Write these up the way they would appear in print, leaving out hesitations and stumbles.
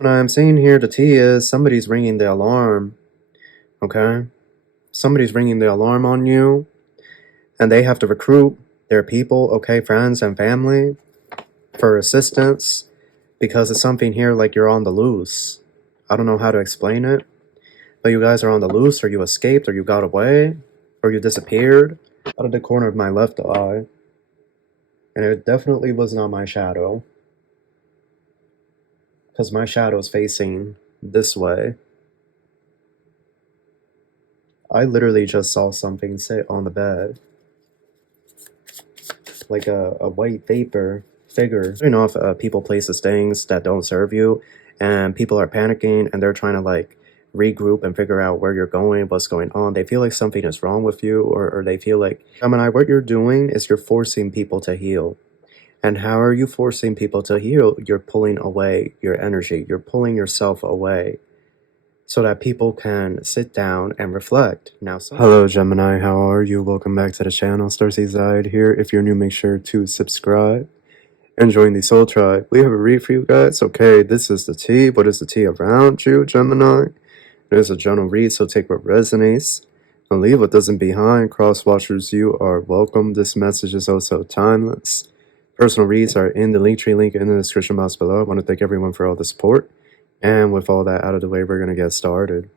What I'm seeing here, the T is somebody's ringing the alarm, okay? Somebody's ringing the alarm on you, and they have to recruit their people, okay, friends and family, for assistance, because it's something here like you're on the loose. I don't know how to explain it, but you guys are on the loose, or you escaped, or you got away, or you disappeared out of the corner of my left eye. And it definitely was not my shadow, because my shadow is facing this way. I literally just saw something sit on the bed, like a white vapor figure. You know, if people places things that don't serve you, and people are panicking, and they're trying to like regroup and figure out where you're going, what's going on. They feel like something is wrong with you, or they feel like, Gemini, what you're doing is you're forcing people to heal. And how are you forcing people to heal? You're pulling away your energy. You're pulling yourself away so that people can sit down and reflect. Now, hello Gemini, how are you? Welcome back to the channel. Starseed Side here. If you're new, make sure to subscribe and join the Soul Tribe. We have a read for you guys. Okay, this is the T. What is the T around you, Gemini? It is a general read, so take what resonates and leave what doesn't behind. Cross watchers, you are welcome. This message is also timeless. Personal reads are in the Linktree link in the description box below. I want to thank everyone for all the support. And with all that out of the way, we're going to get started.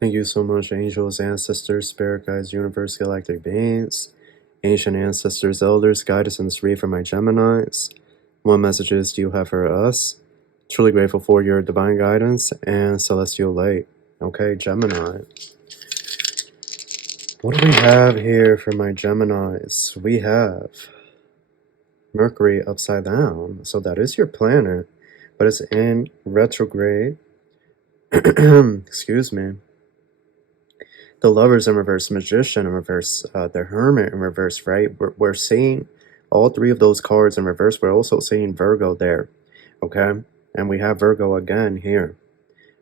Thank you so much, angels, ancestors, spirit guides, universe, galactic beings, ancient ancestors, elders, guide us in this read for my Geminis. What messages do you have for us? Truly grateful for your divine guidance and celestial light. Okay, Gemini. What do we have here for my Geminis? We have Mercury upside down. So that is your planet, but it's in retrograde. Excuse me. The Lovers in reverse, Magician in reverse, the Hermit in reverse, right? We're seeing all three of those cards in reverse. We're also seeing Virgo there, okay? And we have Virgo again here,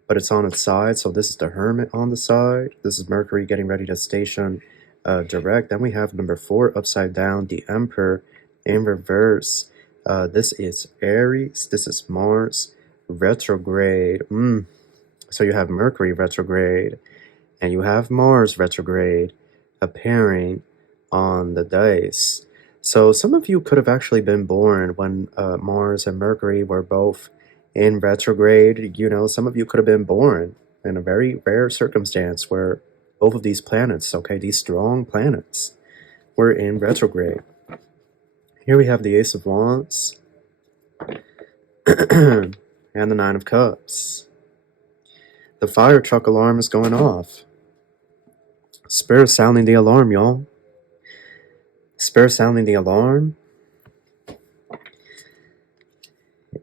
but it's on its side. So this is the Hermit on the side. This is Mercury getting ready to station direct. Then we have number 4 upside down, the Emperor in reverse. This is Aries. This is Mars retrograde. So you have Mercury retrograde and you have Mars retrograde appearing on the dice. So some of you could have actually been born when Mars and Mercury were both in retrograde. You know, some of you could have been born in a very rare circumstance where both of these planets, okay, these strong planets, were in retrograde. Here we have the Ace of Wands and the Nine of Cups. The fire truck alarm is going off. Spirit sounding the alarm, y'all. Spirit sounding the alarm.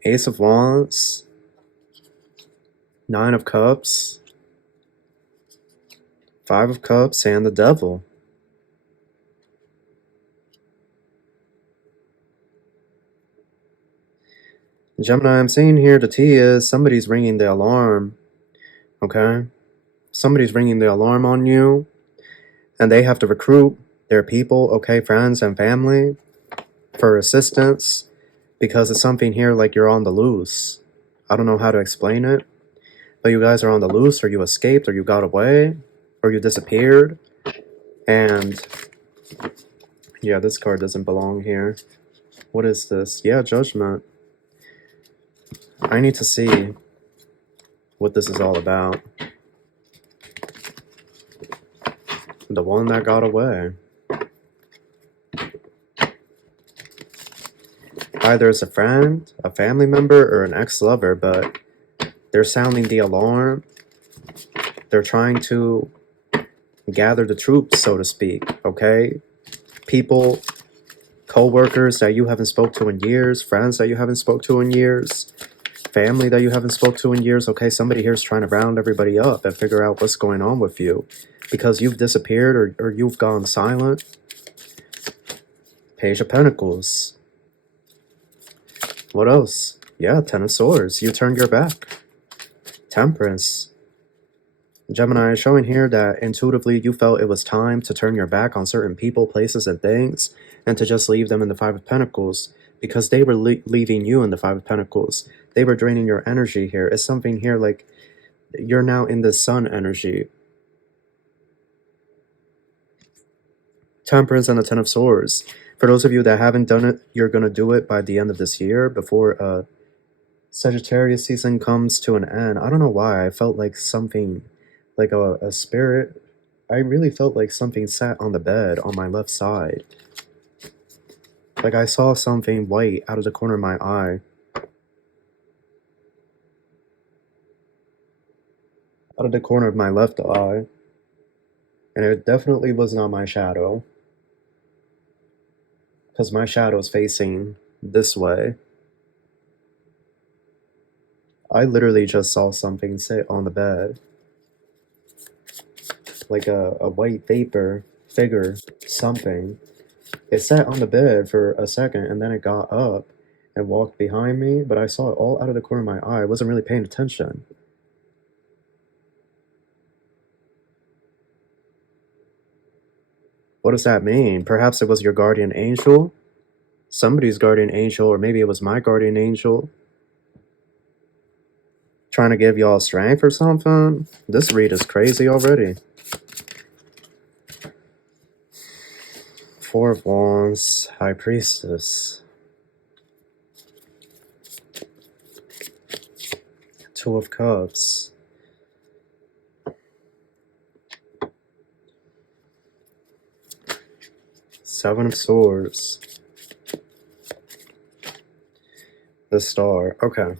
Ace of Wands, Nine of Cups, Five of Cups, and the Devil. Gemini, I'm seeing here the T is somebody's ringing the alarm, okay? Somebody's ringing the alarm on you, and they have to recruit their people, okay, friends and family, for assistance, because it's something here like you're on the loose. I don't know how to explain it, but you guys are on the loose, or you escaped, or you got away, or you disappeared. And yeah, this card doesn't belong here. What is this? Yeah, Judgment. I need to see what this is all about. The one that got away. Either it's a friend, a family member, or an ex-lover, but they're sounding the alarm. They're trying to gather the troops, so to speak, okay? People, co-workers that you haven't spoke to in years, friends that you haven't spoke to in years, family that you haven't spoke to in years, okay? Somebody here is trying to round everybody up and figure out what's going on with you because you've disappeared or you've gone silent. Page of Pentacles. What else? Yeah, Ten of Swords. You turned your back. Temperance. Gemini is showing here that intuitively you felt it was time to turn your back on certain people, places, and things, and to just leave them in the Five of Pentacles. because they were leaving you in the Five of Pentacles. They were draining your energy here. It's something here like you're now in the sun energy. Temperance and the Ten of Swords. For those of you that haven't done it, you're going to do it by the end of this year before Sagittarius season comes to an end. I don't know why. I felt like something, like a spirit. I really felt like something sat on the bed on my left side. Like I saw something white out of the corner of my eye. Out of the corner of my left eye. And it definitely was not my shadow. Because my shadow's facing this way. I literally just saw something sit on the bed. Like a white vapor figure, something. It sat on the bed for a second and then it got up and walked behind me, but I saw it all out of the corner of my eye. I wasn't really paying attention. What does that mean? Perhaps it was your guardian angel? Somebody's guardian angel, or maybe it was my guardian angel. Trying to give y'all strength or something? This read is crazy already. Four of Wands, High Priestess. Two of Cups. Seven of Swords. The Star. Okay.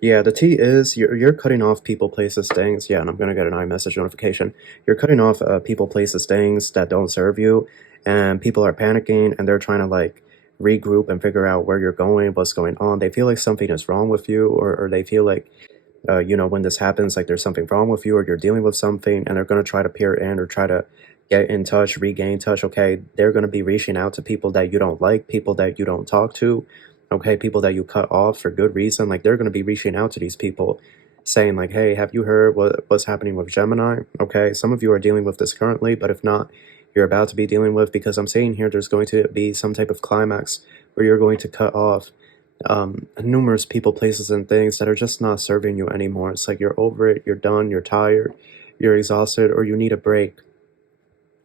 Yeah, the T is you're cutting off people, places, things. Yeah, and I'm gonna get an iMessage notification. You're cutting off people, places, things that don't serve you, and people are panicking and they're trying to like regroup and figure out where you're going, what's going on. They feel like something is wrong with you, or they feel like you know, when this happens, like there's something wrong with you, or you're dealing with something, and they're gonna try to peer in or try to get in touch, regain touch. Okay, they're gonna be reaching out to people that you don't like, people that you don't talk to. Okay, people that you cut off for good reason, like they're going to be reaching out to these people saying like, hey, have you heard what's happening with Gemini? Okay, some of you are dealing with this currently, but if not, you're about to be dealing with, because I'm saying here there's going to be some type of climax where you're going to cut off numerous people, places, and things that are just not serving you anymore. It's like you're over it, you're done, you're tired, you're exhausted, or you need a break.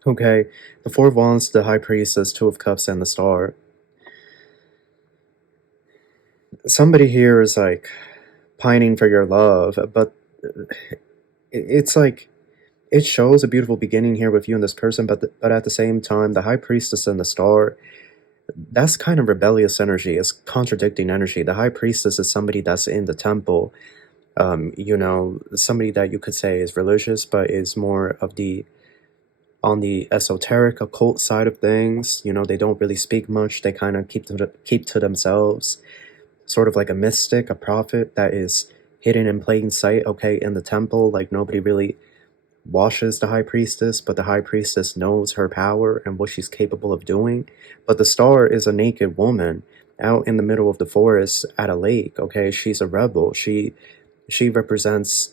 Okay, the Four of Wands, the High Priestess, Two of Cups, and the Star. Somebody here is like pining for your love, but it's like it shows a beautiful beginning here with you and this person, but at the same time, the High Priestess and the Star, that's kind of rebellious energy. It's contradicting energy. The High Priestess is somebody that's in the temple, you know, somebody that you could say is religious, but is more of on the esoteric, occult side of things. You know, they don't really speak much. They kind of keep to themselves. Sort of like a mystic, a prophet that is hidden in plain sight, okay, in the temple. Like nobody really washes the High Priestess, but the High Priestess knows her power and what she's capable of doing. But the Star is a naked woman out in the middle of the forest at a lake, okay? She's a rebel. She represents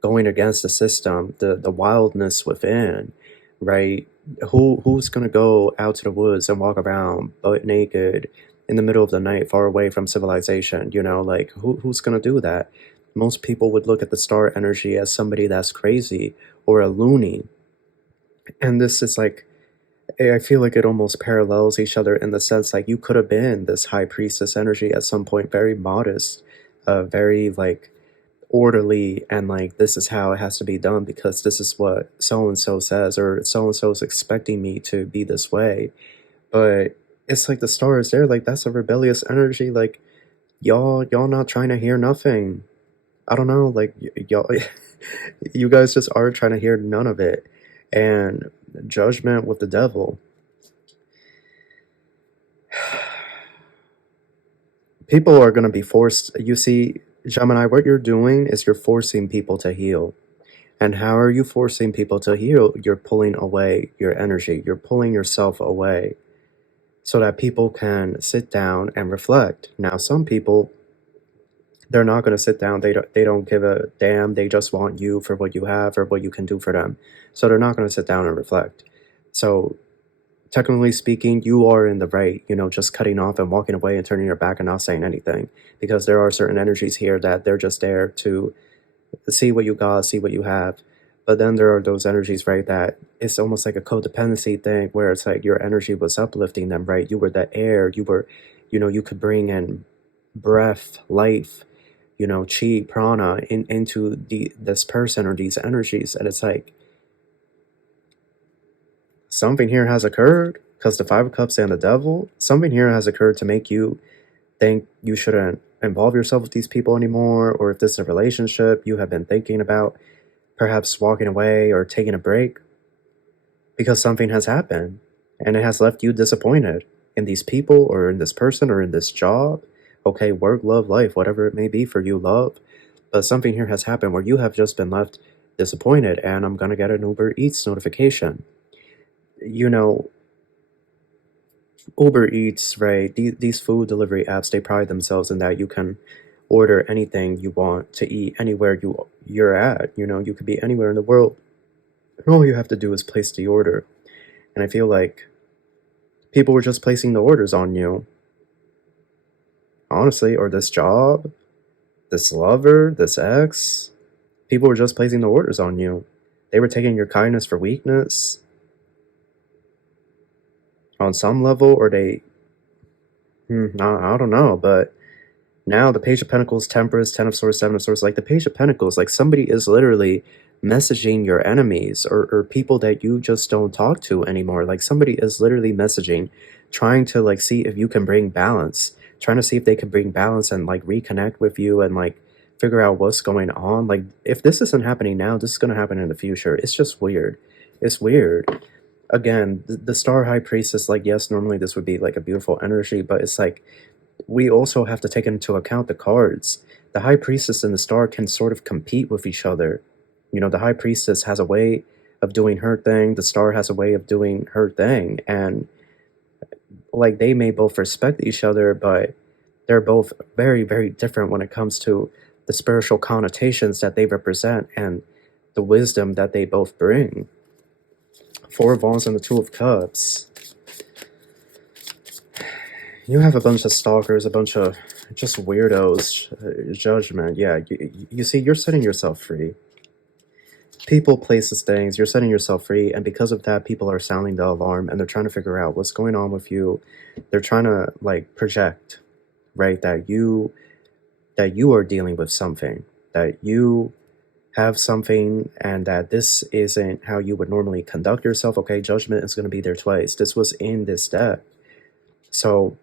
going against the system, the wildness within, right? Who's gonna go out to the woods and walk around butt naked in the middle of the night, far away from civilization? You know, like who's gonna do that? Most people would look at the Star energy as somebody that's crazy or a loony. And this is like, I feel like it almost parallels each other in the sense like you could have been this High Priestess energy at some point, very modest, very like orderly, and like this is how it has to be done because this is what so and so says, or so and so is expecting me to be this way. But it's like the Star is there, like that's a rebellious energy. Like y'all not trying to hear nothing. I don't know, like y'all you guys just are trying to hear none of it. And judgment with the devil. People are going to be forced. You see, Gemini, what you're doing is you're forcing people to heal. And how are you forcing people to heal? You're pulling away your energy. You're pulling yourself away so that people can sit down and reflect. Now, some people, they're not going to sit down. They don't give a damn. They just want you for what you have or what you can do for them. So they're not going to sit down and reflect. So technically speaking, you are in the right, you know, just cutting off and walking away and turning your back and not saying anything. Because there are certain energies here that they're just there to see what you got, see what you have. But then there are those energies, right, that it's almost like a codependency thing where it's like your energy was uplifting them, right? You were the air, you were, you know, you could bring in breath, life, you know, chi, prana into this person or these energies. And it's like, something here has occurred, because the Five of Cups and the Devil, something here has occurred to make you think you shouldn't involve yourself with these people anymore, or if this is a relationship, you have been thinking about perhaps walking away or taking a break because something has happened and it has left you disappointed in these people or in this person or in this job. Okay, work, love, life, whatever it may be for you, love. But something here has happened where you have just been left disappointed, and I'm going to get an Uber Eats notification. You know, Uber Eats, right? These food delivery apps, they pride themselves in that you can order anything you want to eat anywhere you're at. You know, you could be anywhere in the world. And all you have to do is place the order. And I feel like people were just placing the orders on you. Honestly, or this job, this lover, this ex, people were just placing the orders on you. They were taking your kindness for weakness on some level, or they, I don't know, but now the Page of Pentacles, Temperance, Ten of Swords, Seven of Swords, like the Page of Pentacles, like somebody is literally messaging your enemies or people that you just don't talk to anymore. Like somebody is literally messaging, trying to like see if you can bring balance, trying to see if they can bring balance and like reconnect with you and like figure out what's going on. Like if this isn't happening now, this is going to happen in the future. It's just weird. It's weird. Again, the Star High Priestess, like, yes, normally this would be like a beautiful energy, but it's like, we also have to take into account the cards. The High Priestess and the Star can sort of compete with each other. You know, the High Priestess has a way of doing her thing, the Star has a way of doing her thing, and like they may both respect each other, but they're both very, very different when it comes to the spiritual connotations that they represent and the wisdom that they both bring. Four of Wands and the Two of Cups. You have a bunch of stalkers, a bunch of just weirdos, judgment. Yeah, you see, you're setting yourself free. People, places, things, you're setting yourself free, and because of that, people are sounding the alarm, and they're trying to figure out what's going on with you. They're trying to, like, project, right, that you are dealing with something, that you have something, and that this isn't how you would normally conduct yourself. Okay, judgment is going to be there twice. This was in this deck. So,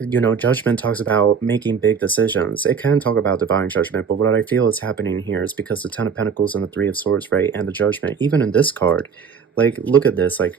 you know, judgment talks about making big decisions. It can talk about divine judgment, but what I feel is happening here is because the Ten of Pentacles and the Three of Swords, right, and the judgment, even in this card, like, look at this, like,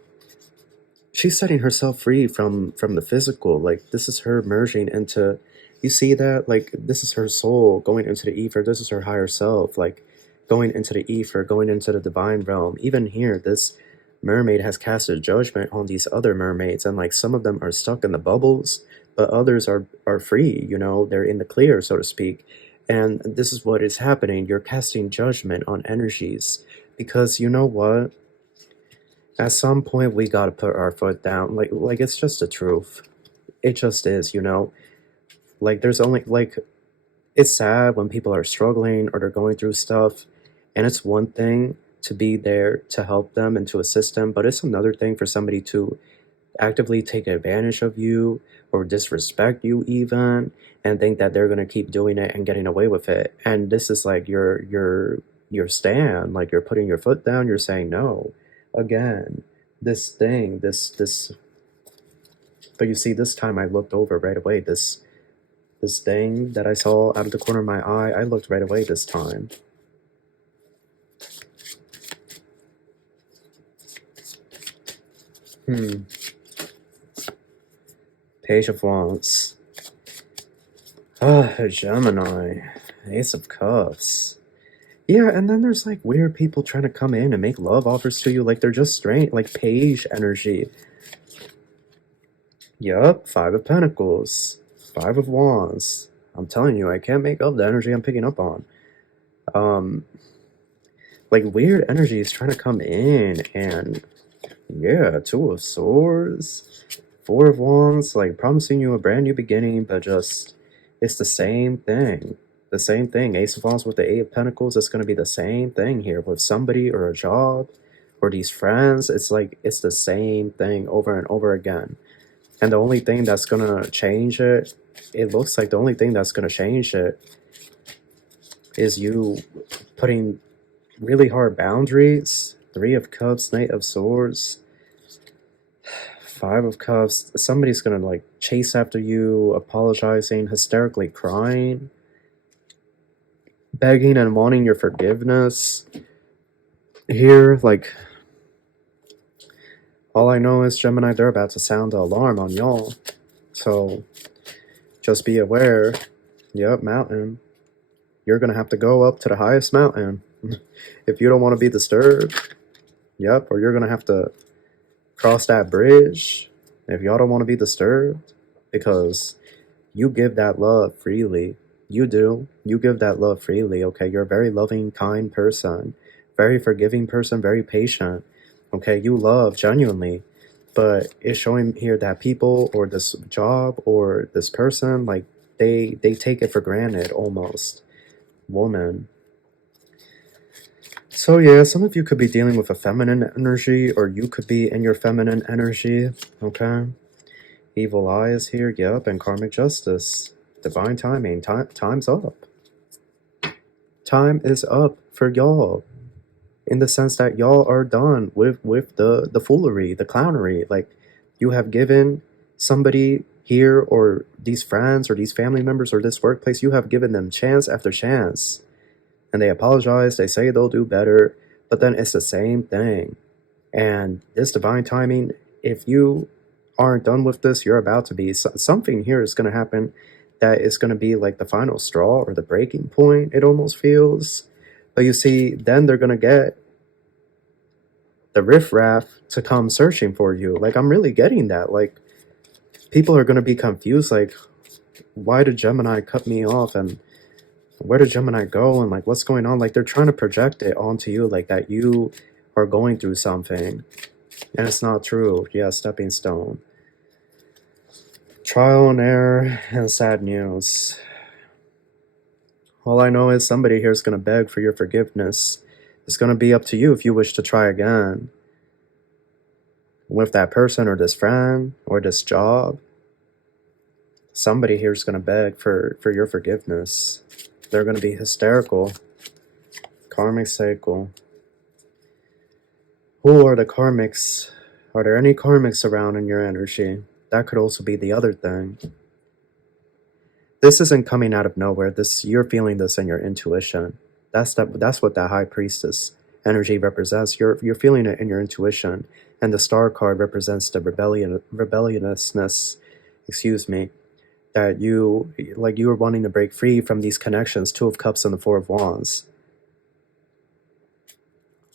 she's setting herself free from the physical. Like, this is her merging into, you see that? Like, this is her soul going into the ether. This is her higher self, like, going into the ether, going into the divine realm. Even here, this mermaid has casted judgment on these other mermaids, and, like, some of them are stuck in the bubbles, but others are free, you know, they're in the clear, so to speak. And this is what is happening. You're casting judgment on energies because, you know what? At some point, we gotta put our foot down. Like it's just the truth. It just is, you know? Like, there's only, like, it's sad when people are struggling or they're going through stuff, and it's one thing to be there to help them and to assist them, but it's another thing for somebody to actively take advantage of you or disrespect you even and think that they're going to keep doing it and getting away with it. And this is like your stand, like you're putting your foot down, you're saying no. Again, this thing, this but you see, this time I looked over right away. This thing that I saw out of the corner of my eye, I looked right away this time. Page of Wands. Gemini. Ace of Cups. Yeah, and then there's like weird people trying to come in and make love offers to you, like they're just strange, like page energy. Yup, Five of Pentacles. Five of Wands. I'm telling you, I can't make up the energy I'm picking up on. Like weird energies trying to come in and Yeah, Two of Swords, Four of Wands, like promising you a brand new beginning, but just it's the same thing. The same thing. Ace of Wands with the Eight of Pentacles, it's going to be the same thing here with somebody or a job or these friends. It's like it's the same thing over and over again. And the only thing that's going to change it, it looks like the only thing that's going to change it is you putting really hard boundaries. Three of Cups, Knight of Swords, Five of Cups. Somebody's gonna like chase after you, apologizing, hysterically crying, begging and wanting your forgiveness. Here, like, all I know is Gemini, they're about to sound the alarm on y'all. So just be aware. Yep, mountain. You're gonna have to go up to the highest mountain if you don't want to be disturbed. Yep, or you're gonna have to cross that bridge if y'all don't want to be disturbed, because you give that love freely. You do. You give that love freely, okay? You're a very loving, kind person, very forgiving person, very patient, okay? You love genuinely, but it's showing here that people or this job or this person, like, they take it for granted almost. Woman. So yeah, some of you could be dealing with a feminine energy, or you could be in your feminine energy, okay? Evil Eye is here, yep, and Karmic Justice. Divine timing, time's up. Time is up for y'all. In the sense that y'all are done with the foolery, the clownery. Like, you have given somebody here, or these friends, or these family members, or this workplace, you have given them chance after chance. And they apologize, they say they'll do better, but then it's the same thing. And this divine timing, if you aren't done with this, you're about to be. Something here is going to happen that is going to be like the final straw or the breaking point, it almost feels. But you see, then they're going to get the riffraff to come searching for you. Like, I'm really getting that. Like, people are going to be confused, like, why did Gemini cut me off, and where did Gemini go, and like, what's going on? Like, they're trying to project it onto you, like that you are going through something, and it's not true. Yeah, stepping stone. Trial and error and sad news. All I know is somebody here is going to beg for your forgiveness. It's going to be up to you if you wish to try again with that person or this friend or this job. Somebody here is going to beg for your forgiveness. They're going to be hysterical. Karmic cycle. Who are the karmics? Are there any karmics around in your energy? That could also be the other thing. This isn't coming out of nowhere. You're feeling this in your intuition. That's what that High Priestess energy represents. You're feeling it in your intuition. And the Star card represents the rebelliousness, excuse me, that you are wanting to break free from these connections. Two of Cups and the Four of Wands.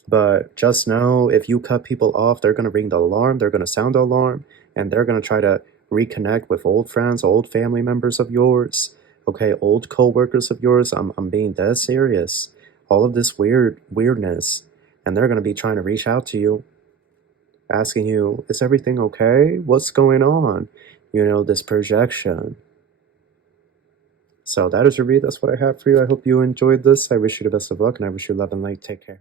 But just know, if you cut people off, they're going to ring the alarm, they're going to sound the alarm, and they're going to try to reconnect with old friends, old family members of yours, okay, old co-workers of yours. I'm being dead serious. All of this weirdness, and they're going to be trying to reach out to you, asking you, is everything okay? What's going on? You know, this projection. So that is your read. That's what I have for you. I hope you enjoyed this. I wish you the best of luck, and I wish you love and light. Take care.